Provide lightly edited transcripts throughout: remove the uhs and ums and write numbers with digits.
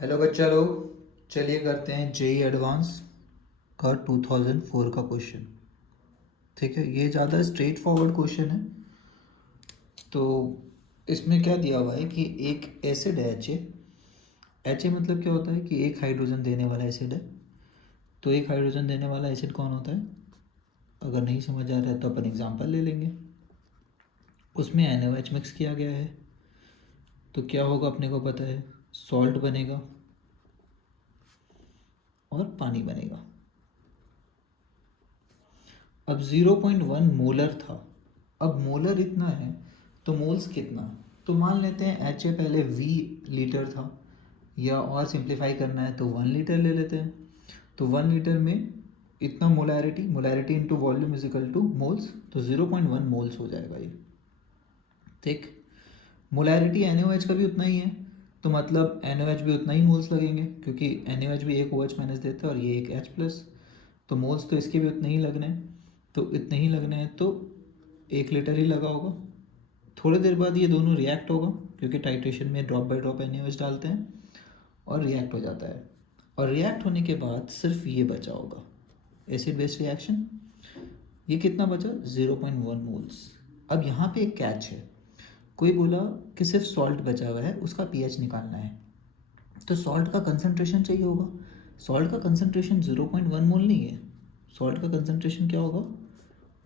Hello बच्चा लोग, चलिए करते हैं जेई एडवांस का 2004 का क्वेश्चन। ठीक है, ये ज़्यादा स्ट्रेट फॉरवर्ड क्वेश्चन है। तो इसमें क्या दिया हुआ है कि एक एसिड है एच ए मतलब क्या होता है कि एक हाइड्रोजन देने वाला एसिड है। तो एक हाइड्रोजन देने वाला एसिड कौन होता है? अगर नहीं समझ आ रहा है तो अपन एग्जांपल ले लेंगे। उसमें NaOH मिक्स किया गया है, तो क्या होगा अपने को पता है, सॉल्ट बनेगा और पानी बनेगा। अब 0.1 मोलर था। अब मोलर इतना है तो मोल्स कितना? तो मान लेते हैं एच ए पहले वी लीटर था, या और सिंप्लीफाई करना है तो 1 लीटर ले लेते हैं। तो 1 लीटर में इतना molarity, molarity into volume is equal two moles, तो 0.1 मोल्स हो जाएगा ये। ठीक, मोलैरिटी NaOH का भी उतना ही है, तो मतलब NaOH भी उतना ही मोल्स लगेंगे, क्योंकि NaOH भी एक OH माइनस देता है और ये एक H प्लस। तो मोल्स तो इसके भी उतने ही लगने हैं। तो इतने ही लगने हैं तो 1 लीटर ही लगा होगा। थोड़ी देर बाद ये दोनों रिएक्ट होगा, क्योंकि टाइट्रेशन में ड्रॉप बाय ड्रॉप NaOH डालते हैं और रिएक्ट हो जाता है। और रिएक्ट होने के बाद सिर्फ ये बचा होगा, एसिड बेस रिएक्शन। ये कितना बचा? 0.1 मोल्स। अब यहाँ पे एक कैच है, कोई बोला कि सिर्फ सॉल्ट बचा हुआ है, उसका पीएच निकालना है। तो सॉल्ट का कंसंट्रेशन चाहिए होगा। सॉल्ट का कंसंट्रेशन 0.1 मोल नहीं है, सॉल्ट का कंसंट्रेशन क्या होगा?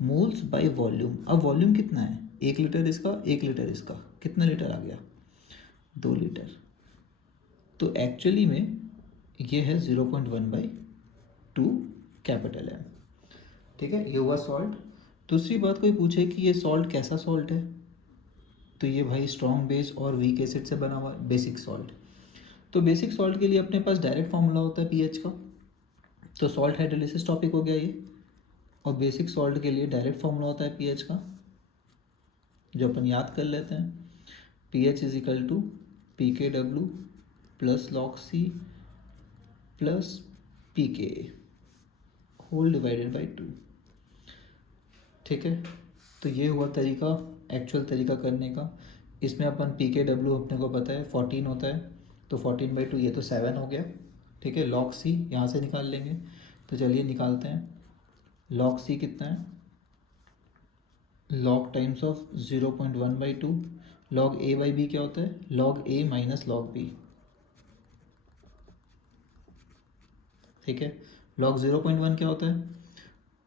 Moles by volume. अब वॉल्यूम कितना है? 1 लीटर इसका, 1 लीटर इसका, कितना लीटर आ गया? 2 लीटर। तो एक्चुअली में ये है 0.1/2 कैपिटल एम। ठीक है, ये हुआ सॉल्ट। दूसरी बात, कोई पूछे कि ये सॉल्ट कैसा सॉल्ट है, तो ये भाई स्ट्रॉन्ग बेस और वीक एसिड से बना हुआ बेसिक सॉल्ट। तो बेसिक सॉल्ट के लिए अपने पास डायरेक्ट फार्मूला होता है पीएच का, तो सॉल्ट हाइड्रोलिसिस टॉपिक हो गया ये। और बेसिक सॉल्ट के लिए डायरेक्ट फार्मूला होता है पीएच का, जो अपन याद कर लेते हैं। pH is equal to pKw plus log C plus pKa whole divided by 2। ठीक है, तो ये हुआ तरीका, एक्चुअल तरीका करने का। इसमें अपन pKw अपने को पता है 14 होता है, तो 14/2 ये तो 7 हो गया। ठीक है, log C यहाँ से निकाल लेंगे, तो चलिए निकालते हैं। log C कितना है? log times of 0.1/2। log A by B क्या होता है? log A minus log B। ठीक है, log 0.1 क्या होता है?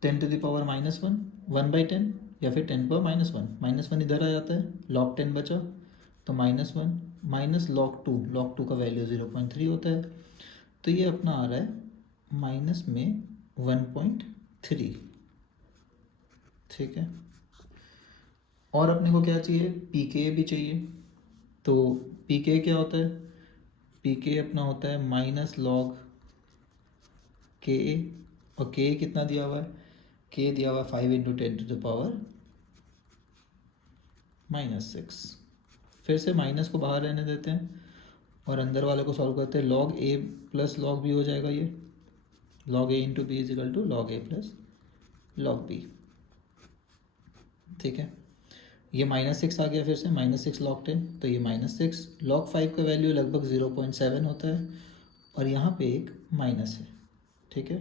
10⁻⁻1, 1/10, या फिर 10⁻−1, -1 इधर आ जाता है, log 10 बचा, तो -1 माइनस log 2 का वैल्यू 0.3 होता है, तो ये अपना आ रहा है माइनस में 1.3। ठीक है, और अपने को क्या चाहिए? पीके भी चाहिए। तो पीके क्या होता है? पीके अपना होता है माइनस लॉग के ए, और के कितना दिया हुआ है? के दिया हुआ 5 × 10⁻⁻6। फिर से माइनस को बाहर रहने देते हैं और अंदर वाले को सॉल्व करते हैं। log a plus log b हो जाएगा ये, log a into B is equal to log a plus log b। ठीक है, ये -6 आ गया, फिर से -6 log 10, तो ये -6 log 5 का वैल्यू लगभग 0.7 होता है, और यहाँ पे एक माइनस है। ठीक है,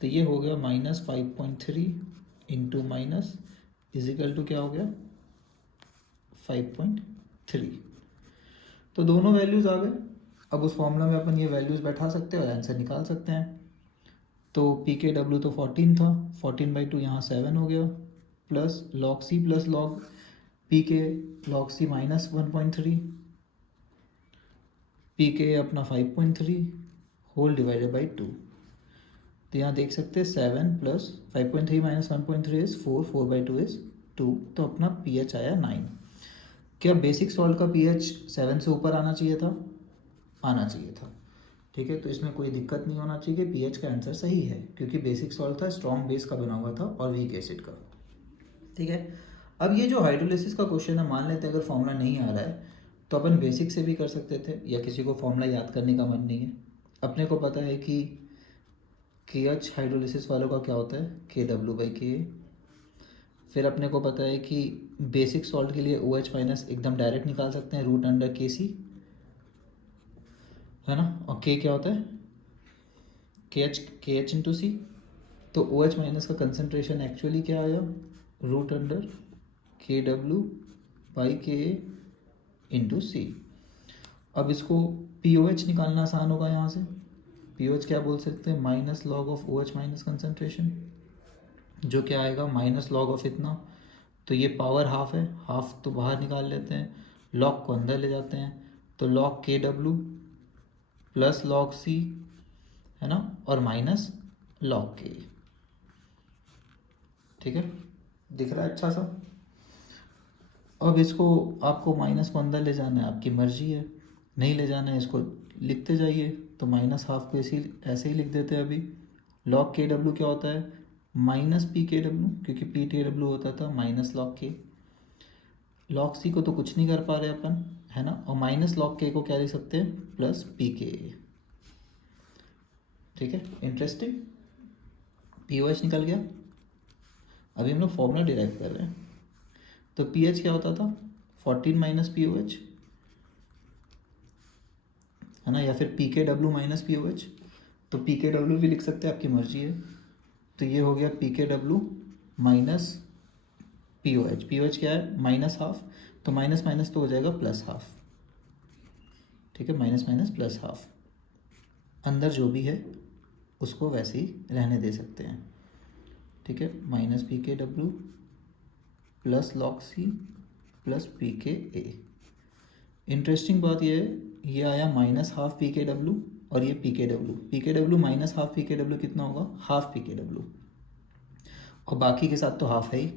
तो ये हो गया -5.3 into minus is equal to क्या हो गया? 5.3। तो दोनों वैल्यूज़ आ गए। अब उस फॉर्मूला में अपन ये वैल्यूज़ बैठा सकते हैं और आंसर निकाल सकते हैं। तो pKw तो 14 था, 14/2 यहाँ 7 हो गया, plus log C plus log pK, log C minus 1.3, pK अपना 5.3 होल डिवाइडेड बाई 2। तो यहाँ देख सकते हैं 7 प्लस 5.3 माइनस 1.3 इज 4, 4/2 इज 2, तो अपना pH आया 9। क्या बेसिक सॉल्ट का pH 7 से ऊपर आना चाहिए था? आना चाहिए था। ठीक है, तो इसमें कोई दिक्कत नहीं होना चाहिए कि pH का आंसर सही है, क्योंकि बेसिक सॉल्ट था, स्ट्रॉन्ग बेस का बना हुआ था और वीक एसिड का। ठीक है, अब ये जो हाइड्रोलिसिस का क्वेश्चन है, मान लेते हैं अगर फॉर्मूला नहीं आ रहा है तो अपन बेसिक से भी कर सकते थे, या किसी को फॉर्मूला याद करने का मन नहीं है। अपने को पता है कि KH हाइड्रोलिसिस वालों का क्या होता है? KW/Ka। फिर अपने को पता है कि बेसिक सॉल्ट के लिए OH माइनस एकदम डायरेक्ट निकाल सकते हैं, √KC। है ना, और के क्या होता है, के एच इंटू सी। तो ओ एच माइनस का कंसनट्रेशन एक्चुअली क्या आया, रूट अंडर के डब्ल्यू बाई के इंटू सी। अब इसको पी ओ एच निकालना आसान होगा यहाँ से। पी ओ एच क्या बोल सकते हैं, minus log of O H minus concentration, जो क्या आएगा माइनस लॉग ऑफ इतना। तो ये पावर हाफ है, हाफ तो बाहर निकाल लेते हैं, लॉग को अंदर ले जाते हैं, तो लॉग के डब्ल्यू प्लस लॉग सी, है ना, और माइनस लॉग के। ठीक है, दिख रहा है अच्छा सा। अब इसको आपको माइनस को अंदर ले जाना है, आपकी मर्जी है, नहीं ले जाना है इसको लिखते जाइए। तो माइनस हाफ को ऐसे ही लिख देते हैं अभी। लॉग के डब्ल्यू क्या होता है, माइनस पी के डब्ल्यू, क्योंकि पी के डब्ल्यू होता था माइनस लॉग के। लॉग सी को तो कुछ नहीं कर पा रहे अपन, है ना, और माइनस लॉग के को क्या लिख सकते हैं, प्लस पी के। ठीक है, इंटरेस्टिंग। पी ओ एच निकल गया। अभी हम लोग फॉर्मूला डिराइव कर रहे हैं। तो पी एच क्या होता था, 14 माइनस पी ओ एच, है ना, या फिर P K W minus P O H. तो पी के डब्ल्यू भी लिख सकते हैं, आपकी मर्जी है। तो ये हो गया P K W minus P O H. P O H क्या है, माइनस हाफ, तो माइनस माइनस तो हो जाएगा प्लस हाफ। ठीक है, माइनस माइनस प्लस हाफ, अंदर जो भी है उसको वैसे ही रहने दे सकते हैं। ठीक है, minus P K W plus log C plus P K A. Interesting बात ये है, ये आया minus half P K W और ये P K W minus half P K W कितना होगा, हाफ पी के डब्ल्यू, और बाकी के साथ तो हाफ है ही।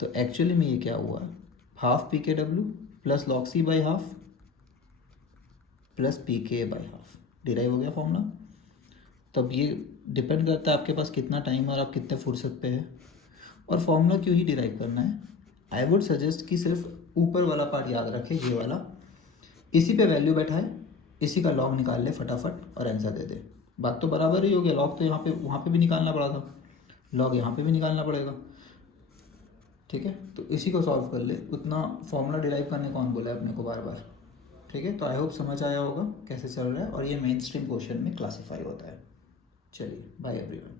तो एक्चुअली में ये क्या हुआ, half P K W plus log C by half plus P K by half, derive हो गया फॉर्मूला। तब ये डिपेंड करता है आपके पास कितना टाइम और आप कितने फुर्सत पे है, और फॉर्मूला क्यों ही डिराइव करना है। आई वुड सजेस्ट कि सिर्फ ऊपर वाला पार्ट याद रखे, ये वाला, इसी पे वैल्यू बैठाए, इसी का लॉग निकाल ले फटाफट और आंसर दे दे। बात तो बराबर ही हो गया, लॉग तो यहाँ पे वहाँ पे भी निकालना पड़ा था, लॉग यहाँ पे भी निकालना पड़ेगा। ठीक है, तो इसी को सॉल्व कर ले, उतना फॉर्मूला डिराइव करने कौन बोला है अपने को बार बार। ठीक है, तो आई होप समझ आया होगा कैसे चल रहा है, और ये मेन स्ट्रीम क्वेश्चन में क्लासीफाई होता है। चलिए, बाय एवरीवन।